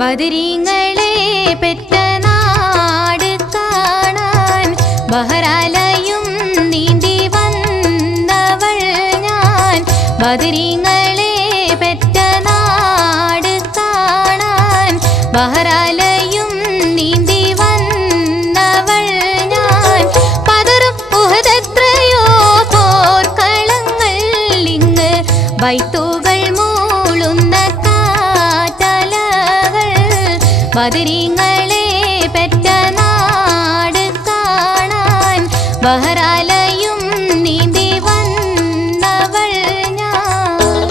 ബദരീങ്ങളെ പെറ്റ നാട് കാണാൻ ബഹറാലയും നീന്തി വന്നവൾ ഞാൻ. ബദരീങ്ങളെ പെറ്റ നാട് കാണാൻ ബഹറാലയും നീന്തി വന്നവൾ ഞാൻ. പതറും ഉഹദെത്രയോ പോർക്കളങ്ങൾ ഇങ്ങ് ബൈത്തുകൾ മൂളുന്ന ബദരീങ്ങളെ പെറ്റ നാട് കാണാൻ ബഹറാലയും നീന്തി വന്നവൾ ഞാൻ.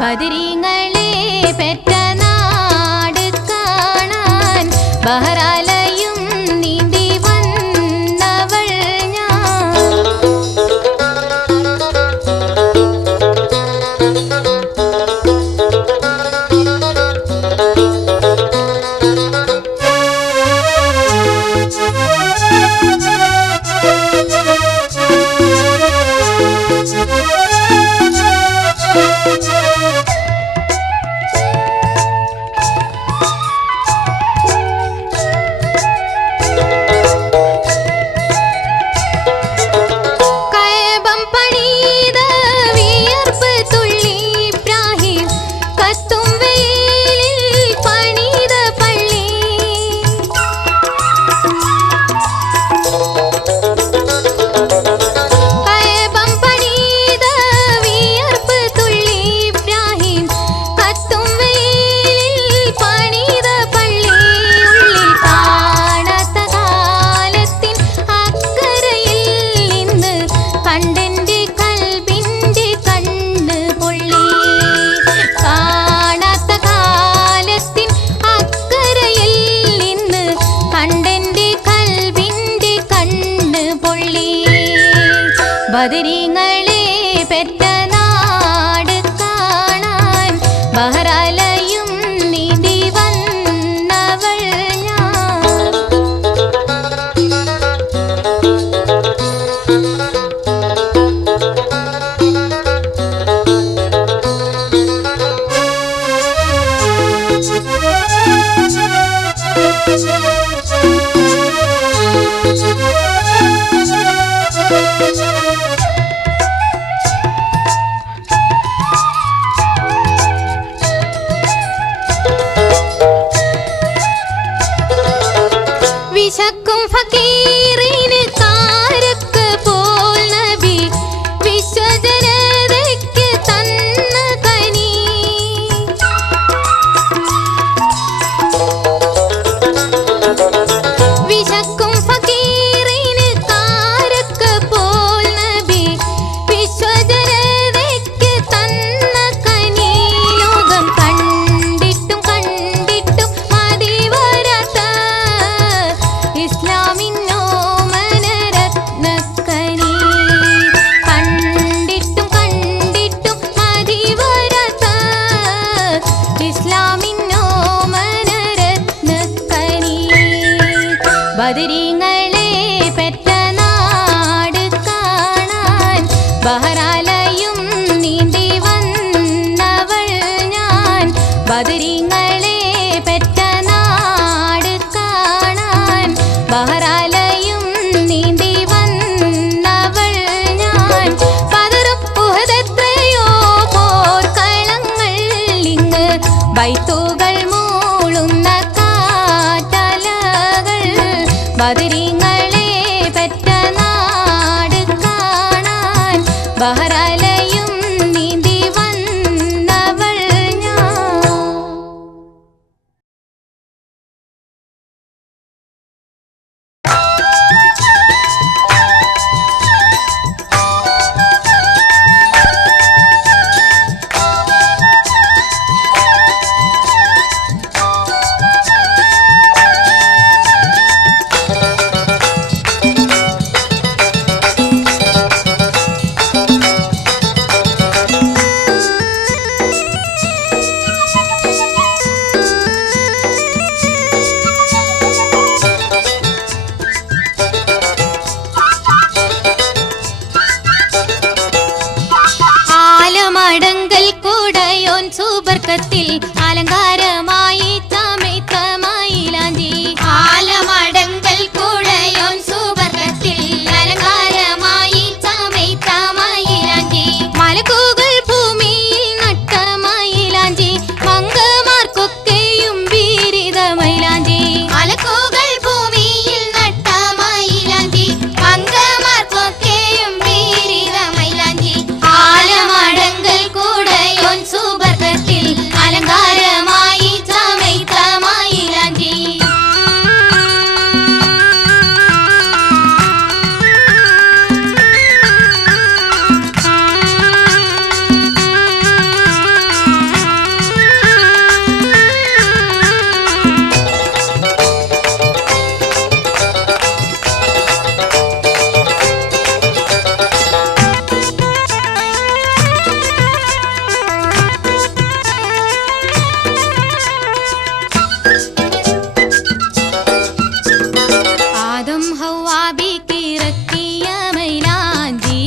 ബദരീങ്ങളെ പെറ്റ നാട് കാണാൻ ബഹറാലയും നീന്തി വന്നവൾ ഞാൻ. ബദരീങ്ങളെ പെറ്റ നാട് കാണാൻ ബഹറാലയും നീന്തി വന്നവൾ ഞാൻ. ബഹറാലയും നീന്തി വന്നവൾ ഞാൻ ബദരീങ്ങളെ പെറ്റ നാട് കാണാൻ ബഹറാലയും നീന്തി വന്നവൾ ഞാൻ പതറും ഉഹദെത്രയോ പോർക്കളങ്ങൾ ഇങ്ങ് ബൈത്തുകൾ മൂളുന്ന കാറ്റലകൾ ബദരീങ്ങളെ പെറ്റ നാട് കാണാൻ ബഹറാലയും നീന്തി വന്നവൾ ഞാൻ. ആലമടങ്കൽ കൂടയോൻ സുബർക്കത്തിൽ അലങ്കാരമായി ചമയ്ത്ത മൈലാഞ്ചി ആലമടങ്കൽ കൂടയോൻ സുബർക്കത്തിൽ അലങ്കാരമായി ചമയ്ത്ത മൈലാഞ്ചി മലക്കുകൾ ഭൂമിയിൽ നട്ട മൈലാഞ്ചി മങ്കമാർക്കൊക്കെയും വീരിത മൈലാഞ്ചി മലക്കുകൾ ഭൂമിയിൽ നട്ട മൈലാഞ്ചി മങ്കമാർക്കൊക്കെയും വീരിത മൈലാഞ്ചി ആലമടങ്കൽ കൂടയോൻ സുബർക്കത്തിൽ അലങ്കാരമായി ചമയ്ത്ത മൈലാഞ്ചി. ആദം ഹവ്വാബിക്കിറക്കിയ മൈലാഞ്ചി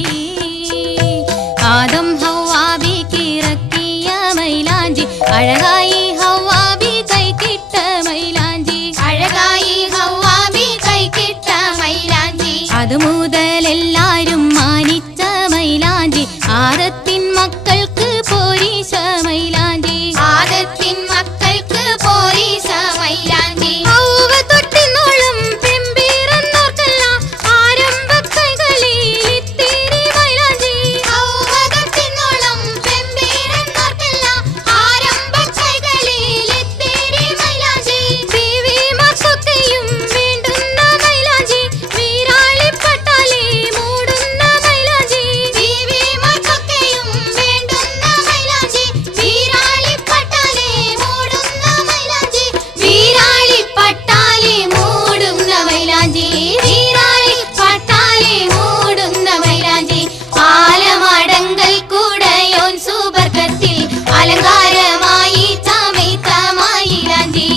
ആദം ഹവ്വാബിക്കിറക്കിയ മൈലാഞ്ചി അഴകായി ഹവ്വാബി കൈക്കിട്ട മൈലാഞ്ചി അഴകായി ഹവ്വാബി കൈക്കിട്ട മൈലാഞ്ചി അത് മുതലെല്ലാരും മാനിച്ച മൈലാഞ്ചി ആദത്തിൻ മക്കൾക്ക് പോരീശ മൈലാഞ്ചി ആദത്തിൻ മക്കൾക്ക് പോരീശ മൈലാഞ്ചി ഔവ തൊട്ടിന്നോളം പെമ്പിറന്നോർക്കെല്ലാം ആരംഭക്കൈകളിൽ ഇത്തിരി മൈലാഞ്ചി ഔവ തൊട്ടിന്നോളം പെമ്പിറന്നോർക്കെല്ലാം ആരംഭക്കൈകളിൽ ഇത്തിരി മൈലാഞ്ചി ബീവി മക്കൊക്കെയും വേണ്ടുന്ന മൈലാഞ്ചി വീരാളിപ്പട്ടാലി മൂടുന്ന മൈലാഞ്ചി ബീവി മക്കൊക്കെയും വേണ്ടുന്ന മൈലാഞ്ചി വീരാളിപ്പട്ടാലി മൂടുന്ന മൈലാഞ്ചി വീരാളിപ്പട്ടാലി മൂടുന്ന മൈലാഞ്ചി വീരാളിപ്പട്ടാലി മൂടുന്ന മൈലാഞ്ചി ആലമടങ്കൽ കൂടയോൻ സുബർക്കത്തിൽ അലങ്കാരമായി ചമയ്ത്ത മൈലാഞ്ചി.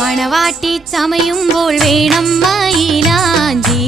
മണവാട്ടി ചമയുമ്പോൾ വേണം മൈലാഞ്ചി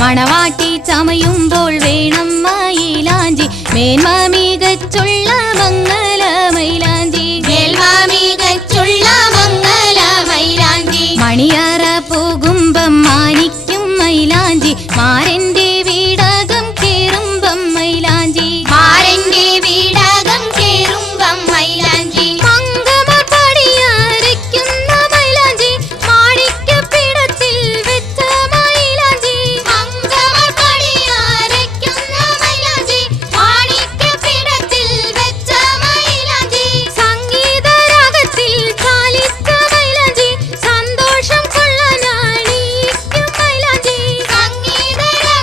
മണവാട്ടി ചമയുമ്പോൾ വേണം മൈലാഞ്ചി മേന്മ മികച്ചുള്ള മംഗല മൈലാഞ്ചി മേന്മ മികച്ചുള്ള മംഗല മൈലാഞ്ചി മണിയറ പോകുമ്പം മാനിക്കും മൈലാഞ്ചി മാരന്റെ വീടകം കേറുമ്പം മൈലാഞ്ചി മാരന്റെ വീടകം കേറുമ്പം മൈലാഞ്ചി മംഗമർ പടിയരയ്ക്കുന്ന മൈലാഞ്ചി മാണിക്യപ്പീഠത്തിൽ വെച്ച മൈലാഞ്ചി മംഗമർ പടിയരയ്ക്കുന്ന മൈലാഞ്ചി മാണിക്യപ്പീഠത്തിൽ വെച്ച മൈലാഞ്ചി സംഗീതരാഗത്തിൽ ചാലിച്ച മൈലാഞ്ചി സന്തോഷം കൊള്ളാനണിയിക്കും മൈലാഞ്ചി സംഗീതരാഗത്തിൽ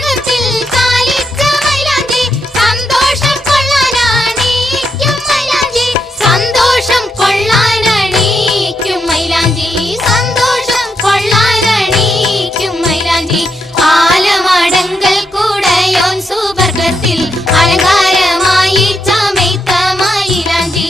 സൂപർഗത്തിൽ അലങ്കാരമായി ചമയ്ത്ത മൈലാഞ്ചി.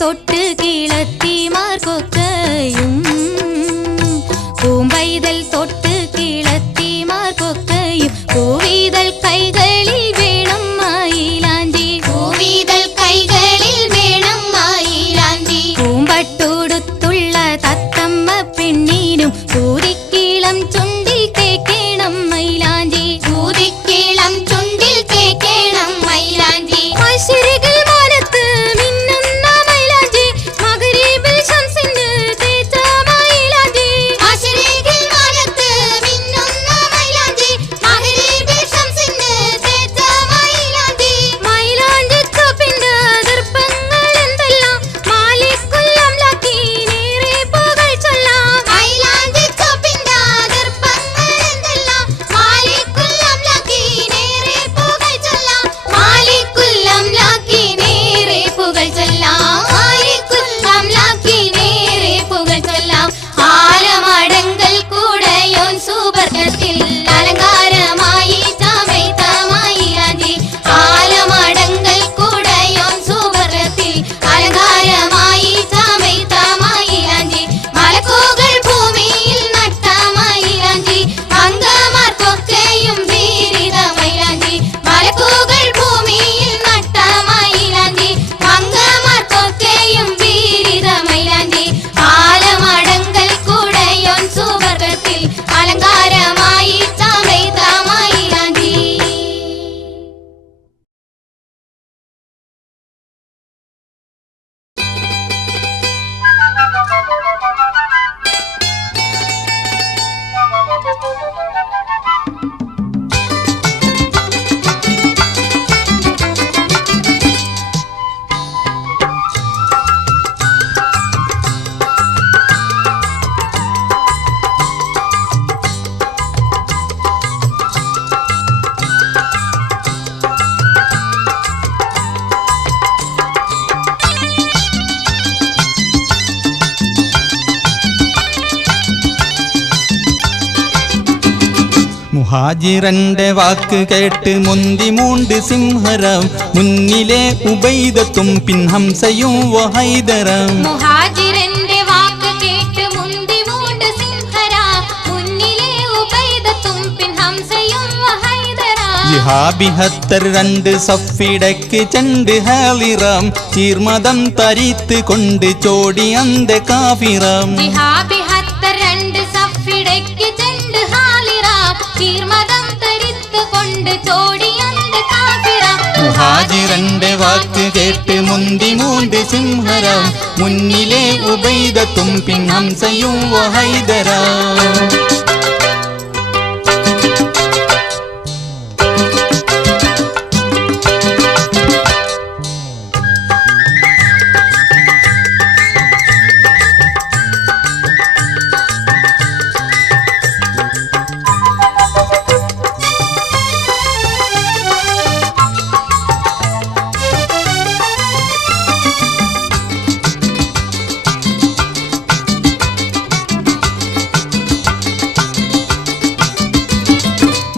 തൊട്ട് കിളത്തിമാർക്കൊക്കെയും പൂമ്പൈതൽ തൊട്ട് കിളത്തിമാർക്കൊക്കെയും പൂവീതൽ കൈകളിൽ വേണം മൈലാഞ്ചി. പൂവീതൽ കൈകളിൽ വേണം മൈലാഞ്ചി. പൂമ്പട്ടോടുത്തുള്ള തത്തമ്മ പെണ്ണിനും പൂതിക്കീളം ചുണ്ടിൽ തേക്കണം മൈലാഞ്ചി. പൂതിക്കീളം ചുണ്ടിൽ തേക്കണം മൈലാഞ്ചി. മുഹാജിറന്റെ വാക്ക് കേട്ട് മുന്തി മൂണ്ട് സിംഹരം മുന്നിലെ ഉബൈദത്തും പിൻ ഹംസയും വഹൈദരം. മുഹാജിറന്റെ വാക്ക് കേട്ട് മുന്തി മൂണ്ട് സിംഹരം മുന്നിലെ ഉബൈദത്തും പിൻ ഹംസയും വഹൈദരം. ജിഹാബിഹത്തർ രണ്ട് സഫിടക്ക് ചണ്ട് ഹാലിറാം ചീർമതം തരിത്ത് കൊണ്ട് ചോടി അന്ത കാഫിറാം. ജിഹാബിഹത്തർ രണ്ട് സഫിടക്ക് ചണ്ട് ഹാലിറാം ചീർമതം തരിത്ത് കൊണ്ട് ചോടി അന്ത കാഫിറാം. മുഹാജിറന്റെ വാക്ക് കേട്ട് മുന്തി മൂണ്ട് സിംഹരം മുന്നിലെ ഉബൈദത്തും പിൻ ഹംസയും വഹൈദരം.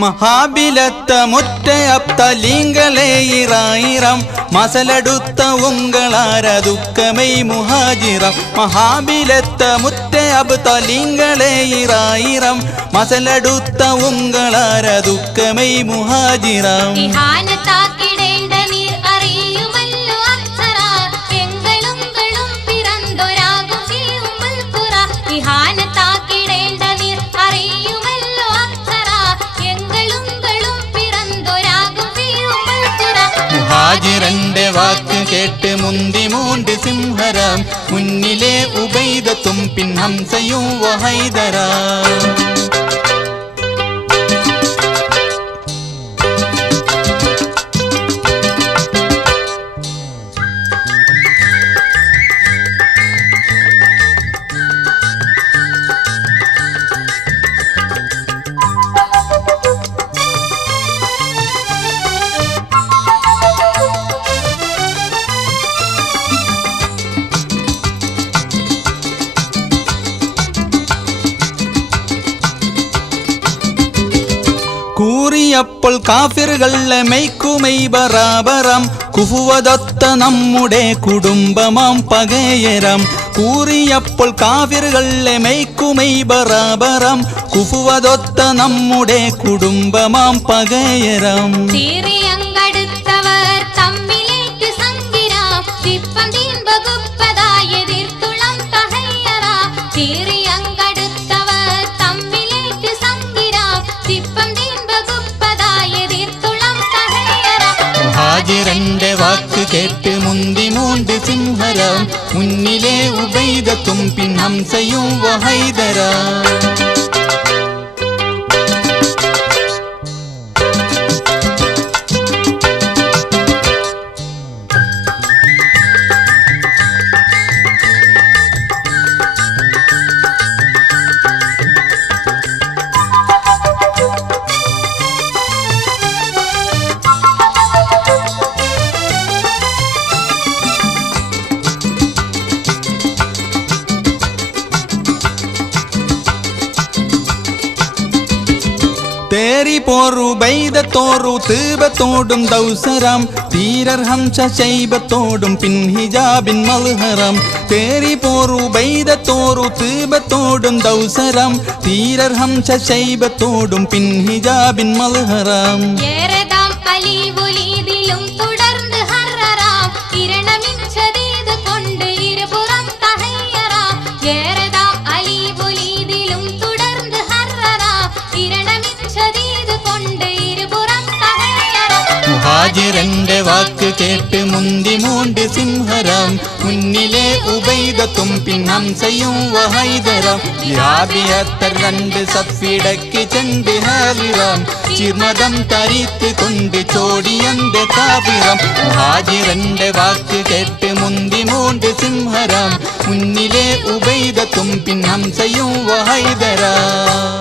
മഹാബിലത്ത മുറ്റയപ്തലിംഗളേയിറായിരം മസലടുത്ത ഉങ്ങളാര ദുഃഖമൈ മുഹാജിറം. മഹാബിലത്ത മുറ്റയപ്തലിംഗളേയിറായിരം മസലടുത്ത ഉങ്ങളാര ദുഃഖമൈ മുഹാജിറം. മുഹാജിറന്റെ വാക്ക് കേട്ട് മുന്തി മൂണ്ട് സിംഹരം മുന്നിലെ ഉബൈദത്തും പിൻ ഹംസയും വഹൈദരം. കൂറിയപ്പോൾ കാഫിറുകളെ മെയ്ക്കുമൈ ബറാബറാം കുഫുവതൊത്ത നമ്മുടെ കുടുംബമാം പകയരാം കൂറിയപ്പോൾ കാഫിറുകളെ മെയ്ക്കുമൈ ബറാബറാം കുഫുവതൊത്ത നമ്മുടെ കുടുംബമാം പകയരാം ചീറിയങ്കടുത്തവർ തമ്മിലേക്ക് സംഗിരാം തിപ്പം തീൻപകുപ്പതായ തീർത്തുളം തഹയ്യറാം ചീറിയങ്കടുത്തവർ തമ്മിലേക്ക് സംഗിരാം തിപ്പം തീൻപകുപ്പതായ തീർത്തുളം തഹയ്യറാം മുഹാജിരന്റെ വാക്ക് കേട്ട് മുന്തി മൂണ്ട് സിംഹരാം മുന്നിലെ ഉബൈദത്തും പിൻ ഹംസയും വഹൈദരാ തേറി പോറു ബൈദത്തോറു തീബത്തോടും ദൗസരാം തീരർ ഹംസ ശൈബത്തോടും പിൻ ഹിജാബിൻ മൽഹറാം തേറി പോറു ബൈദത്തോറു തീബത്തോടും ദൗസരാം തീരർ ഹംസ ശൈബത്തോടും പിൻ ഹിജാബിൻ മൽഹറാം ഏറെതാം അലിവുലീദിലും തുടർന്ന് ഹററാം ഇരണമിച്ചതീത് കൊണ്ട് ഇരുപുറം തഹയ്യറാം ഏറെതാം അലിവുലീദിലും തുടർന്ന് ഹററാം ഇരണമിച്ചതീത് കൊണ്ട് ഇരുപുറം തഹയ്യറാം മുഹാജിരന്റെ വാക്ക് കേട്ട് മുന്തി മൂണ്ട് സിംഹരാം മുന്നിലെ ഉബൈദത്തും പിൻ ഹംസയും വഹൈദറാം ജിഹാദിയത്തർ രണ്ട് സഫിടക്ക് ചെണ്ട് ഹാലിറാം ചിർമതം തരിത്ത് കൊണ്ട് ചോടിയന്റെ കാഫിറാം മുഹാജിരന്റെ വാക്ക് കേട്ട് മുന്തി മൂണ്ട് സിംഹരാം മുന്നിലെ ഉബൈദത്തും പിൻ ഹംസയും വഹൈദറാം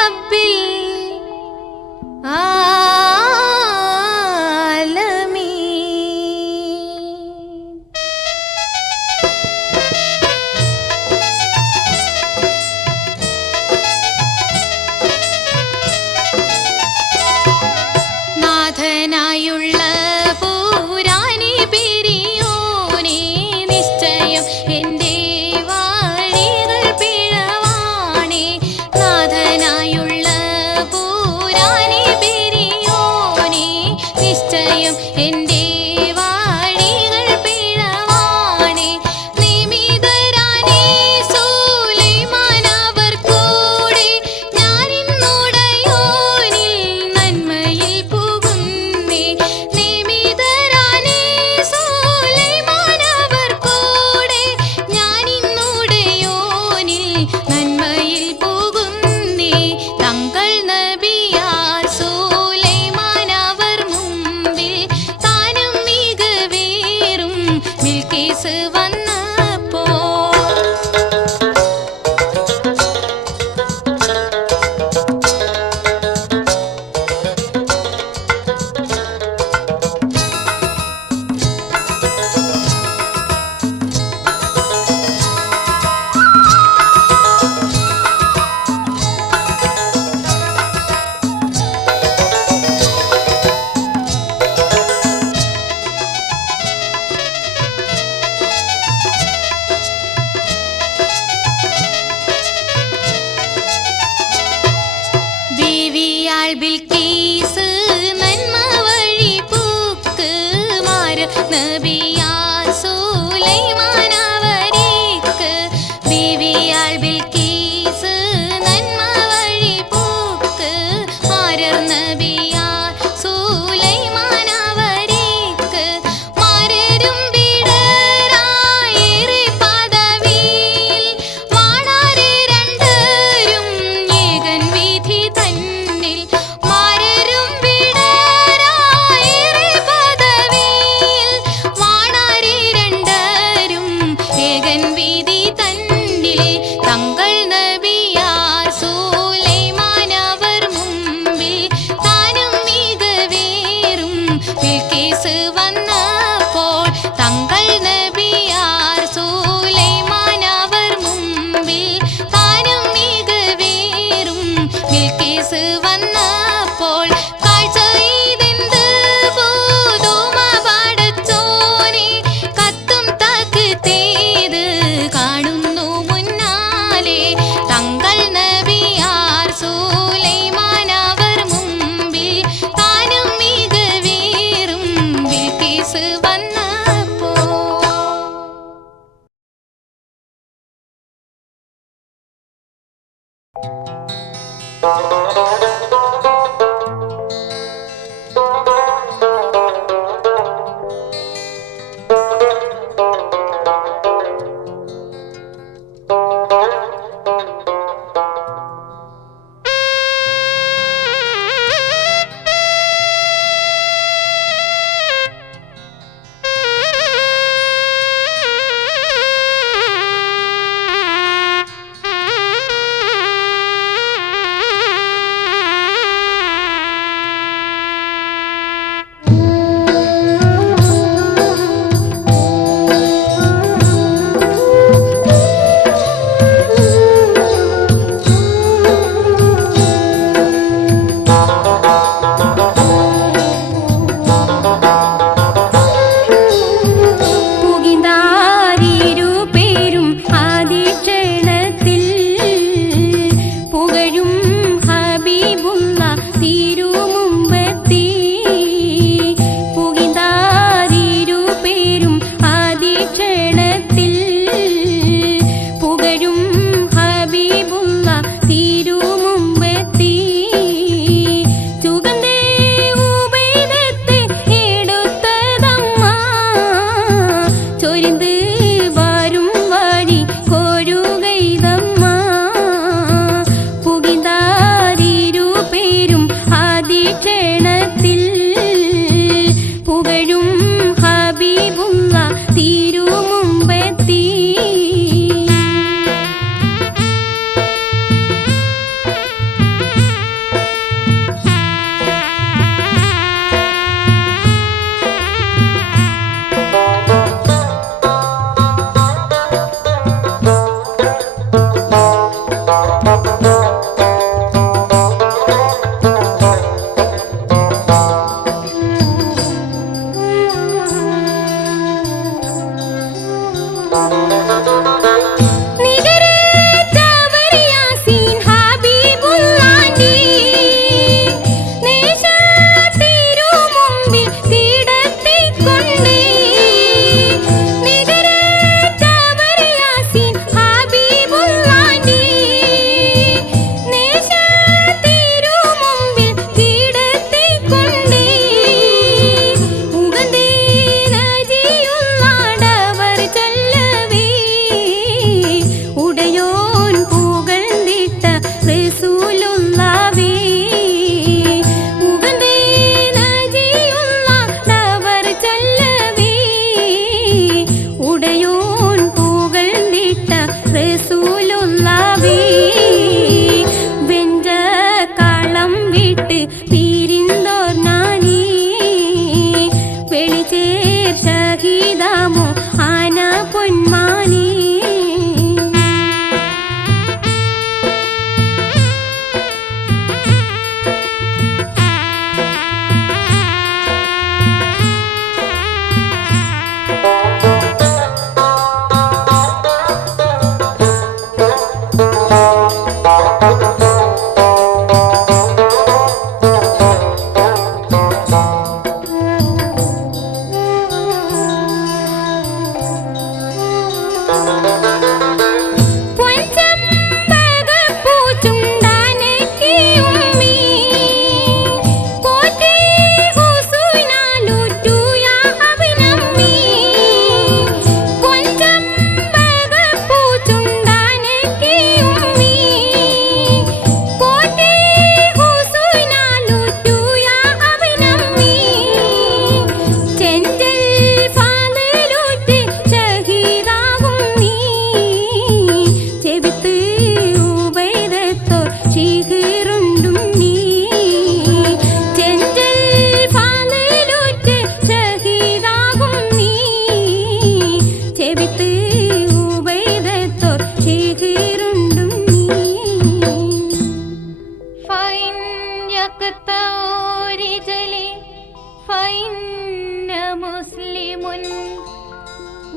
റബ്ബിൽ നാഥനായുള്ള പൂരാനി പിരിയോനേ നിശ്ചയം എൻ്റെ വഴികൾ പിഴവാണേ നാഥനായുള്ള പൂരാനി പിരിയോനേ നിശ്ചയം എൻ്റെ വഴികൾ പിഴവാണേ നിമിതരാനേ സുലൈമാൻ അവർ കൂടെ ഞാനിന്നുടയോനിൽ നന്മയിൽ പോകുന്നേ നിമിതരാനേ സുലൈമാൻ അവർ കൂടെ ഞാനിന്നുടയോനിൽ നന്മയിൽ പോകുന്നേ തങ്ങൾ നബിയാർ സുലൈമാൻ അവർ മുമ്പിൽ താനും മികവേറും ബിൽക്കീസ് വന്നപ്പോൾ ബീവിയാൾ ബിൽക്കീസ് നന്മ വഴി പൂക്ക് മാര നബിയാ സുലൈമാൻ അവരേക്ക് ബീവിയാൾ ബിൽക്കീസ് നന്മ വഴി പൂക്ക് മാരർ നബിയാ സുലൈമാൻ അവരേക്ക് മാരരും വിടരായേറെ പദവിയിൽ വാണാരെ രണ്ടരും ഏകൻ വിധി തന്നിൽ മാരരും വിടരായേറെ പദവിയിൽ വാണാരെ രണ്ടരും ഏകൻ വിധി തന്നിൽ തങ്ങൾ നബിയാർ സുലൈമാൻ അവർ മുമ്പിൽ താനും മികവേറും ബിൽക്കീസ് വന്നപ്പോൾ തങ്ങൾ നബിയാർ സുലൈമാൻ അവർ മുമ്പിൽ താനും മികവേറും ബിൽക്കീസ് വന്നപ്പോൾ കാഴ്ച ഇതെന്ത് പുതുമ പടച്ചോനെ കത്തും തകത്തേത് കാണുന്നു മുന്നാലെ തങ്ങൾ നബിയാർ സുലൈമാൻ അവർ മുമ്പിൽ താനും മികവേറും ബിൽക്കീസ് വന്നപ്പോൾ റസൂലുള്ളാഹി ഉഗന്ദേ നജിയുള്ളാഹ് നവർ ചൊല്ലവേ ഉടയോൻ പുകഴ്ന്നിട്ട റസൂലുള്ളാഹി വെഞ്ച കളം വിട്ട് പിരിന്തോർ നാനീ വെളിചേർ ഷഹീദാമോ ആന പൊന്മാനീ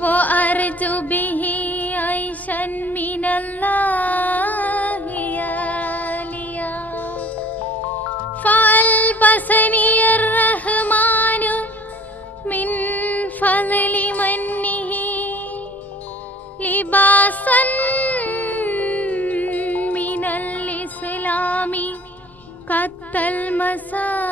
وأرجو به عيشا من الله عاليا فألبسني الرحمن من فضل منه لباسا من الإسلام قد المساويا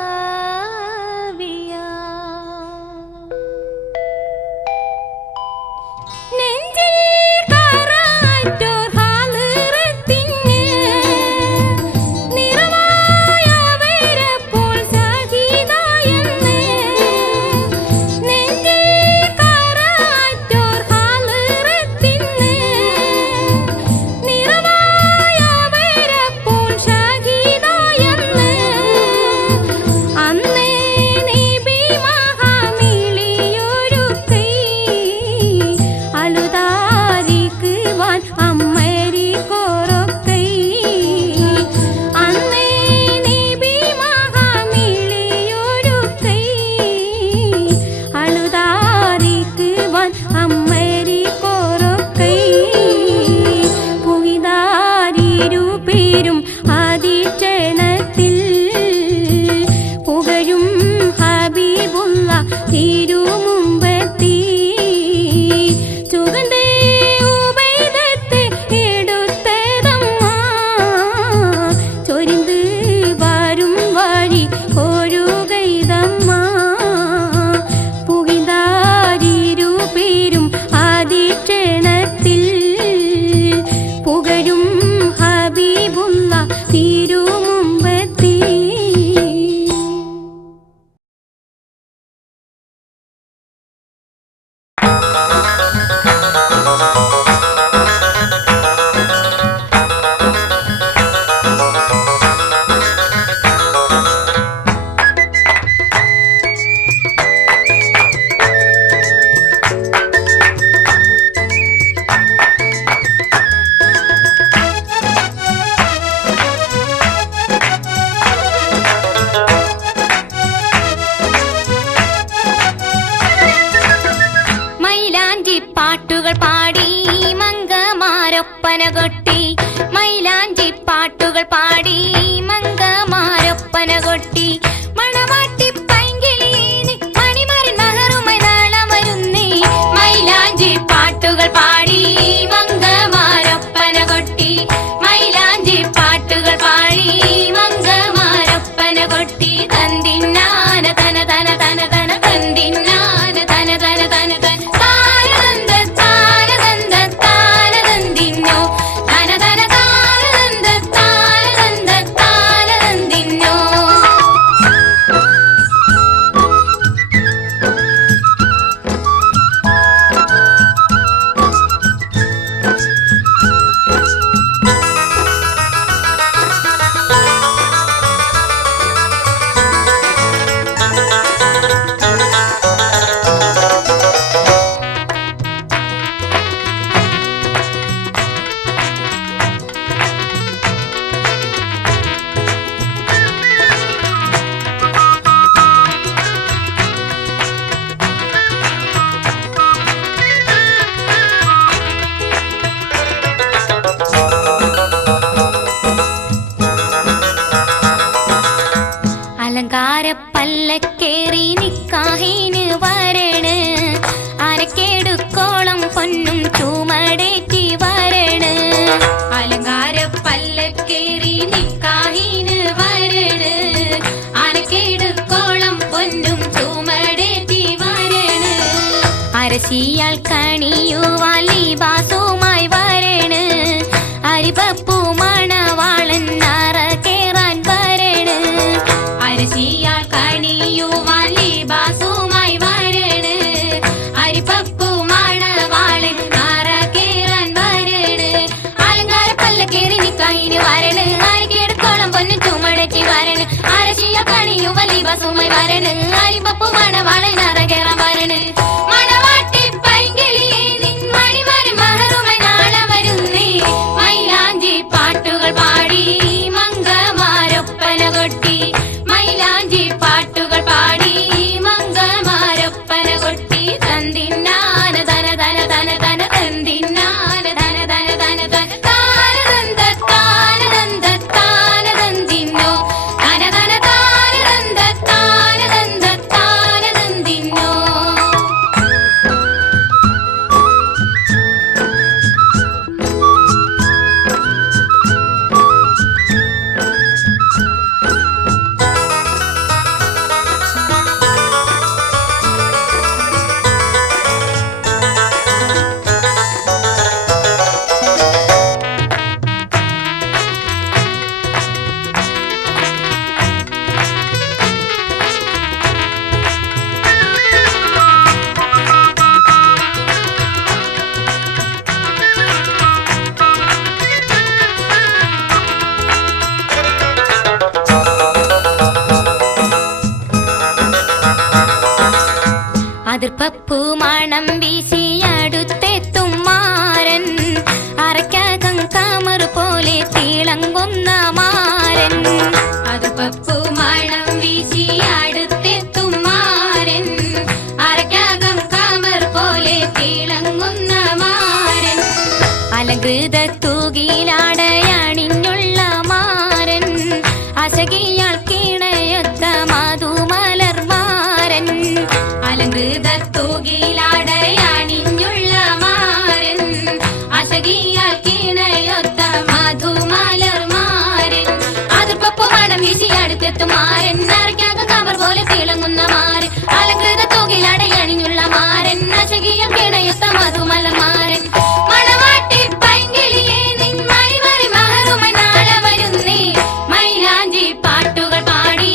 നിക്കാഹിന് വരണ് അനക്കെടുക്കോളം പൊന്നും ചുമടേറ്റി വരണ് അരശിയാൽ കണിയുവാൻ ലിബാസുമായി വരണ് അരിപപ്പു മണവാളൻ നാറ കേറാൻ വരണ് അരശിയാൽ കണിയുവാൻ ലിബാസുമായി വരണ് അരിപപ്പു മണവാളൻ നാറ കേറാൻ വരണ് അലങ്കാര പല്ലക്കേറി നിക്കാഹിന് വരണ് അരക്കെടുക്കോളം പൊന്നും ചുമടേറ്റി വരണ് അരശിയാൽ കണിയുവാൻ ലിബാസുമായി വരണ് അരിപപ്പു മണവാളൻ നാറ കേറാൻ വരണ് മണവാട്ടി പൈങ്കിളിയെ നിൻ മണിമാരി മഹറുമായി നാളെ വരുന്നേ മൈലാഞ്ചി പാട്ടുകൾ പാടി മംഗമാരൊപ്പന കൊട്ടി മൈലാഞ്ചി പാട്ടുകൾ പാടി മംഗമാരൊപ്പന കൊട്ടി തന്തിന്നാന ധന ധന ധന ധന തന്തിന്നാന ധന ധന ധന ധന താനദന്ത താനദന്ത താനദന്തിന്നോ ധന ധന താനദന്ത താനദന്ത താനദന്തിന്നോ അതിർപ്പപ്പൂ മണം വീശി അടുത്തെത്തും മാരൻ അരക്കകം കമറു പോലെ തിളങ്ങുന്ന മാരൻ അതിർപ്പപ്പൂ മണം വീശി അടുത്തെത്തും മാരൻ അരക്കകം കമർ പോലെ തിളങ്ങുന്ന മാരൻ അലങ്കൃത തൂകിലാടയണിഞ്ഞുള്ള മാരൻ അശകിയാൾ കിണയൊത്ത മധുമലർമാരൻ അലങ്കൃത തൂകിലാടയണിഞ്ഞുള്ള മാരൻ അശകിയാൽ കിണയൊത്ത മധുമലർമാരൻ അതിർപ്പപ്പു മണം വീശി അടുത്തെത്തും മാരൻ അരയ്ക്കാകം കമർ പോലെ തിളങ്ങുന്ന മാരൻ അലങ്കൃത തൂകിലാടയണിഞ്ഞുള്ള മാരൻ അശകിയാൽ കിണയൊത്ത മധുമലർമാരൻ മണവാട്ടി പൈങ്കിളിയെ നിൻ മണിമറി മഹറുമായി നാളെ വരുന്നേ മൈലാഞ്ചി പാട്ടുകൾ പാടി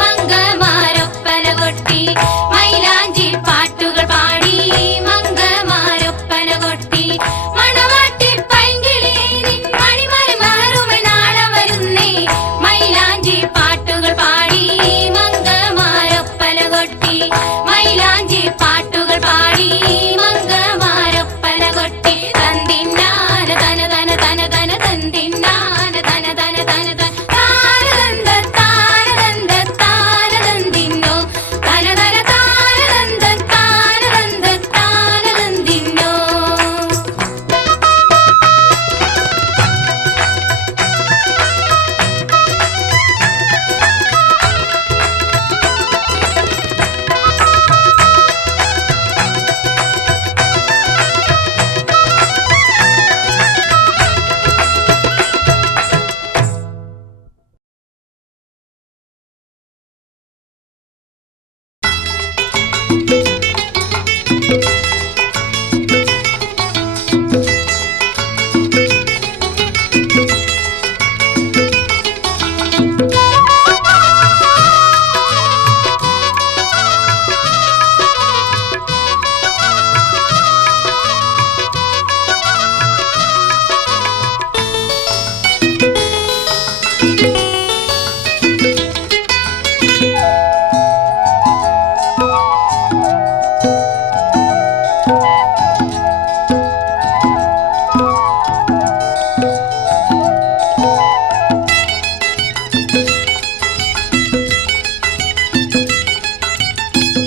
മംഗമാരൊപ്പന കൊട്ടി മൈലാഞ്ചി പാട്ടുകൾ പാടി മംഗമാരൊപ്പന കൊട്ടി മണവാട്ടി പൈങ്കിളിയെ നിൻ മണിമറി മഹറുമായി നാളെ വരുന്നേ മൈലാഞ്ചി പാട്ടുകൾ പാടി മംഗമാരൊപ്പന കൊട്ടി മൈലാഞ്ചി പാട്ടുകൾ പാടി മംഗമാരൊപ്പന കൊട്ടി തന്തിന്നാന ധന ധന ധന ധന തന്തിന്നാന ധന ധന ധന ധന താനദന്ത താനദന്ത താനദന്തിന്നോ ധന ധന താനദന്ത താനദന്ത താനദന്തിന്നോ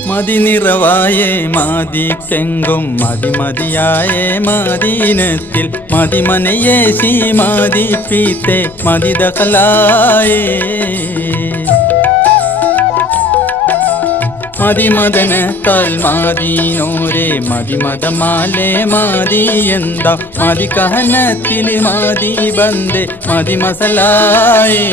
മതിനിറവായേ മാതിക്കെങ്കും മതിമതിയായേ മദീനത്തിൽ മതിമനയേ സീ മതിപ്പീത്തെ മതിദഖലായേ മതിമദനത്താൽ മാതീനോരെ മതിമതമാലേ മാതി എന്താ മതി കഹനത്തിൽ മാതി ബന്ദേ മതി മസലായേ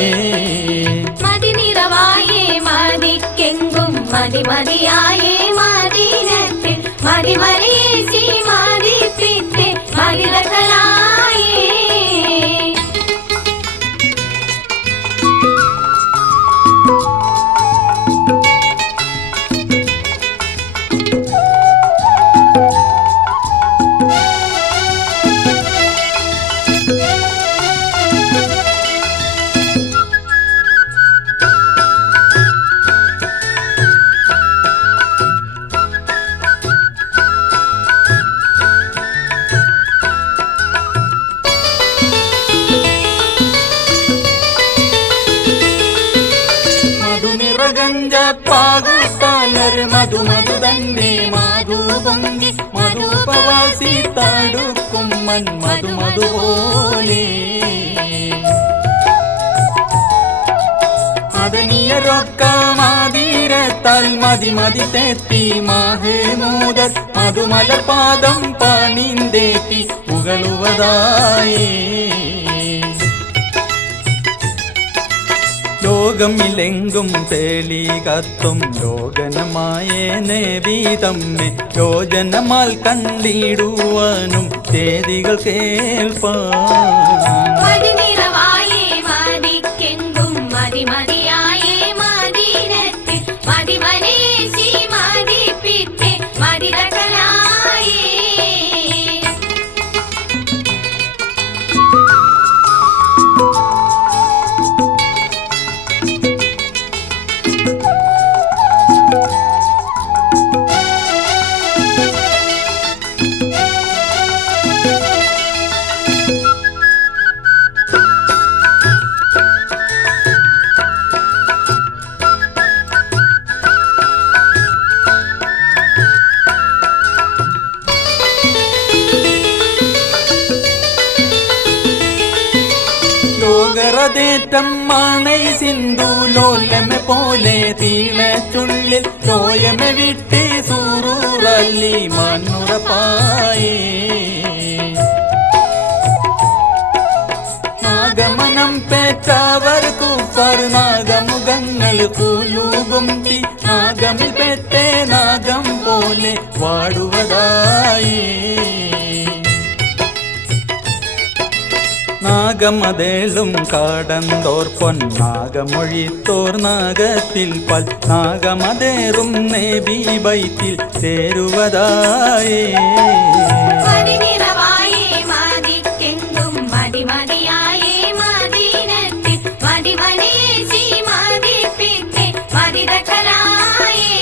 മതി നിറവായേ മതിക്കെങ്കും മതി മതിയായേ മദീനത്തിൽ മതി മറിയേശി മതി പിത്തെ മതിരകളായേ മധു മധു തന്നെ മാധു പൊങ്കി മധുപവാസി തടുക്കും മൻ മധു മധു പോലെ മദനിയരൊക്ക മാതീരത്താൽ മതി മതി തെത്തി മഹമൂദർ മധുമലപാദം പണിന്തേത്തി പുകളുവതായേ ലോകമിലെങ്കും തേളി കത്തും ലോകനമായേ നേവീതമ്മേ യോജനമാൽ കണ്ടിടുവാനും തേദികൾ കേൾപ്പാൻ മതി നിറവായേ മതിക്കെങ്കും മതി മതിയായേ മദീനത്തിൽ മതി മനേശി മതി പിത്തെ മതിരകളായേ ലോകരതേറ്റം മാണൈ സിന്ധു ലോലമ പോലെ തീളച്ചുള്ളിൽ ലോയമ വിട്ട് സൂറൂറല്ലി മണ്ണുറപ്പായേ നാഗമനം പേറ്റവർ കൂപ്പർ നാഗമുഖങ്ങൾ കൂലൂകും തീ നാഗമിൽ പെട്ടേ നാഗം പോലെ വാടുവതായേ നാഗമതേളും കാടന്തോർ പൊന്നാഗമൊഴിത്തോർ നാഗത്തിൽ പൽ നാഗമതേറും നേബി ബൈത്തിൽ ചേരുവതായേ മതി നിറവായേ മതിക്കെങ്കും മതി മതിയായേ മദീനത്തിൽ മതി മനേശി മതി പിത്തെ മതിരകളായേ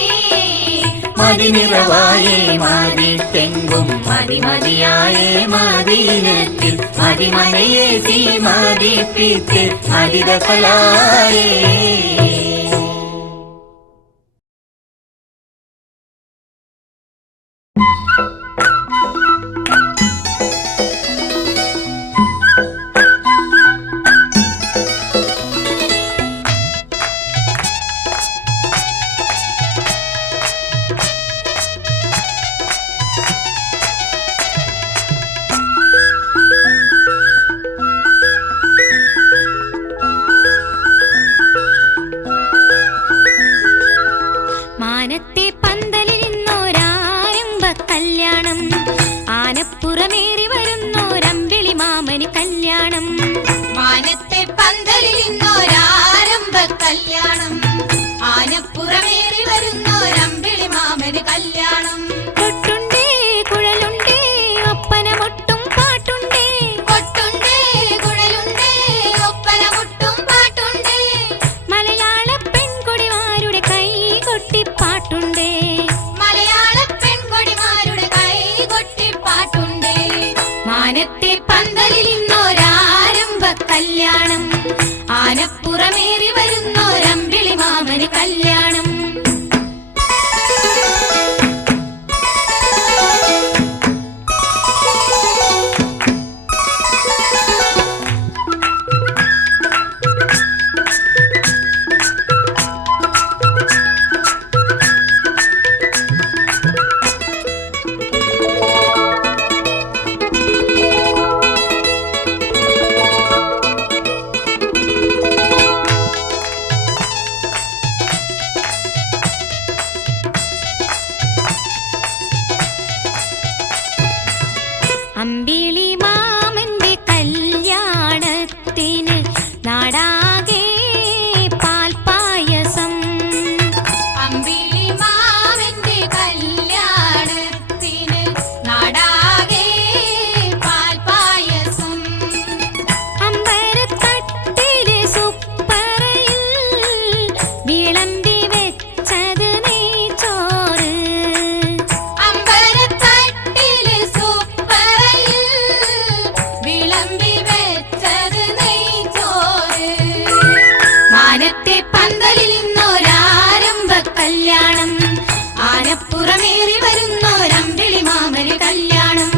മതി നിറവായേ മതിക്കെങ്കും മതി മതിയായേ മദീനത്തിൽ മതി മനയേസി മതി പിത്തെ മതിരകളായേ മാനത്തെ പന്തലിൽ ഇന്നൊരാരംഭ കല്യാണം ആനപ്പുറമേറി വരുന്നോരമ്പിളി മാമന് കല്യാണം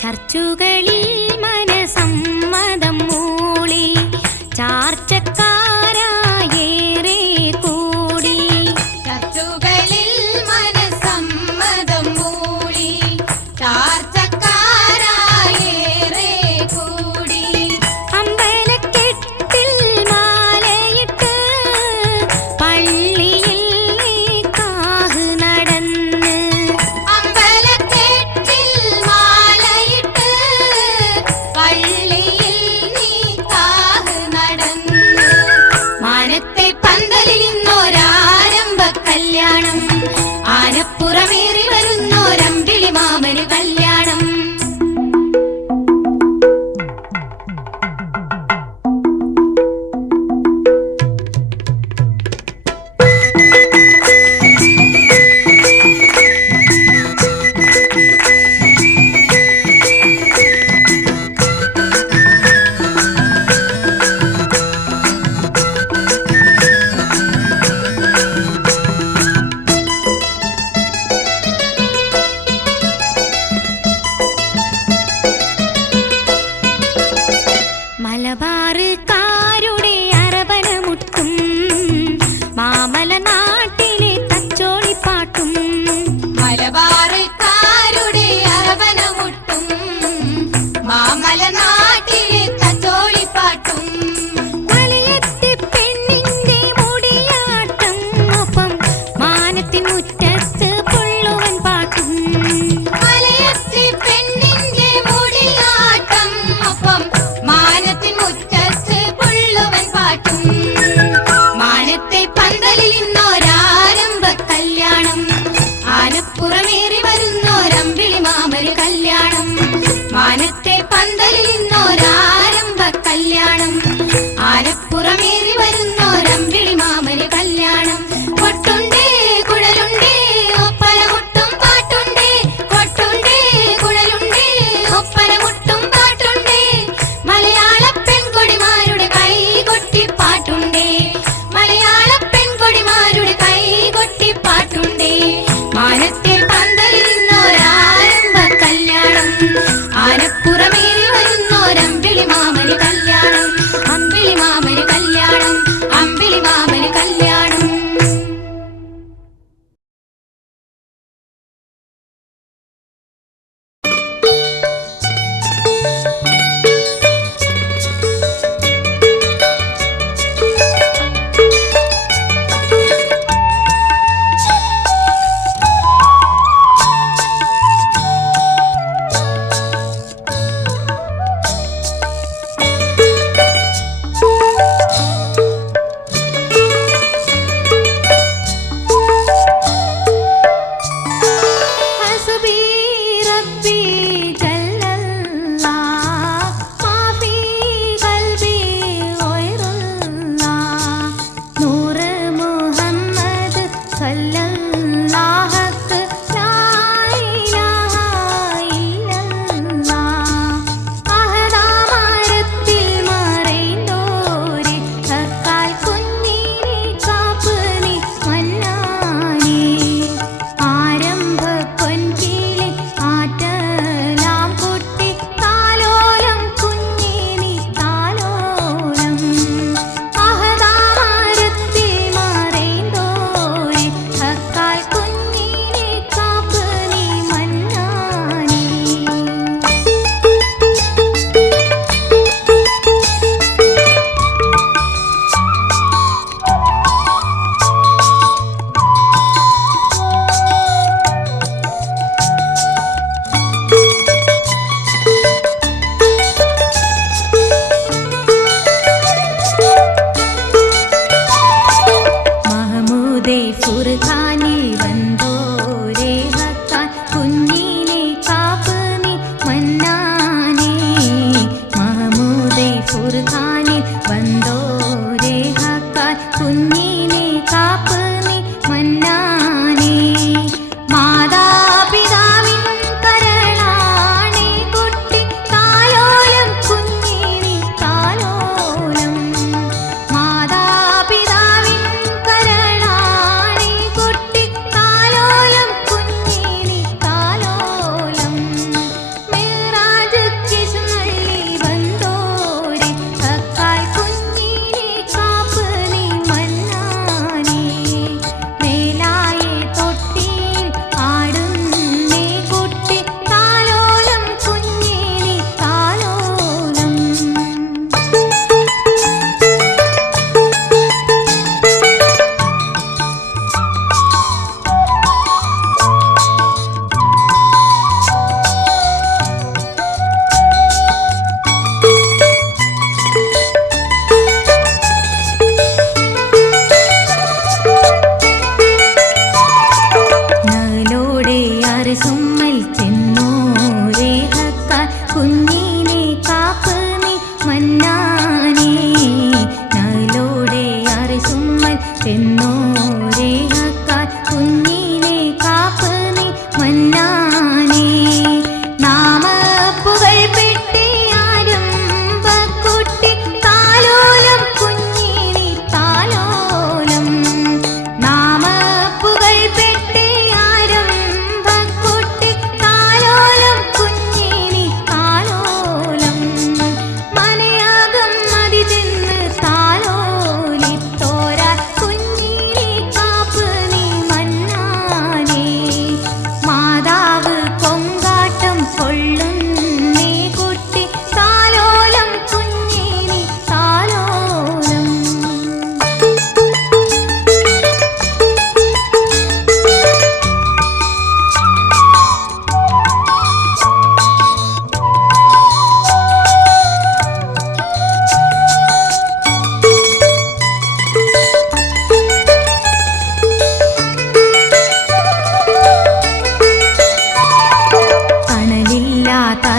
ചർച്ചുകളിൽ മനസമ്മതം മൂളി ചാർച്ചക്കാരായേറെ കൂടി ചർച്ചുകളിൽ മനസമ്മതം മൂളി ചാർച്ചക്കാരായേറെ കൂടി അമ്പലക്കെട്ടിൽ മാലയിട്ട് പള്ളിയിൽ കാഹ് നടന്ന് ആനപ്പുറമേറി വരുന്നോരമ്പിളി മാമന് കല്യാണം മലബാറുകാരുടെ അരവനമുട്ടും മാമല നാട്ടിലെ തച്ചോളിപ്പാട്ടും മലബാറുകാരുടെ അരവനമുട്ടും മാമല നാട്ടിലെ തച്ചോളിപ്പാട്ടും മലയത്തെ പെണ്ണിന്റെ മുടിയാട്ടം ഒപ്പം മാനത്തിൻ മുറ്റത്ത് പുള്ളുവൻ പാട്ടും മലയത്തെ പെണ്ണിന്റെ മുടിയാട്ടം ഒപ്പം മാനത്തിൻ മുറ്റത്ത് പുള്ളുവൻ പാട്ടും മാനത്തെ പന്തലിൽ ഇന്നൊരാരംഭ കല്യാണം ആനപ്പുറമേറി വരുന്നോരമ്പിളി മാമന് കല്യാണം മാനത്തെ പന്തലിൽ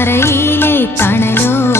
തറയിലെ തണലോരം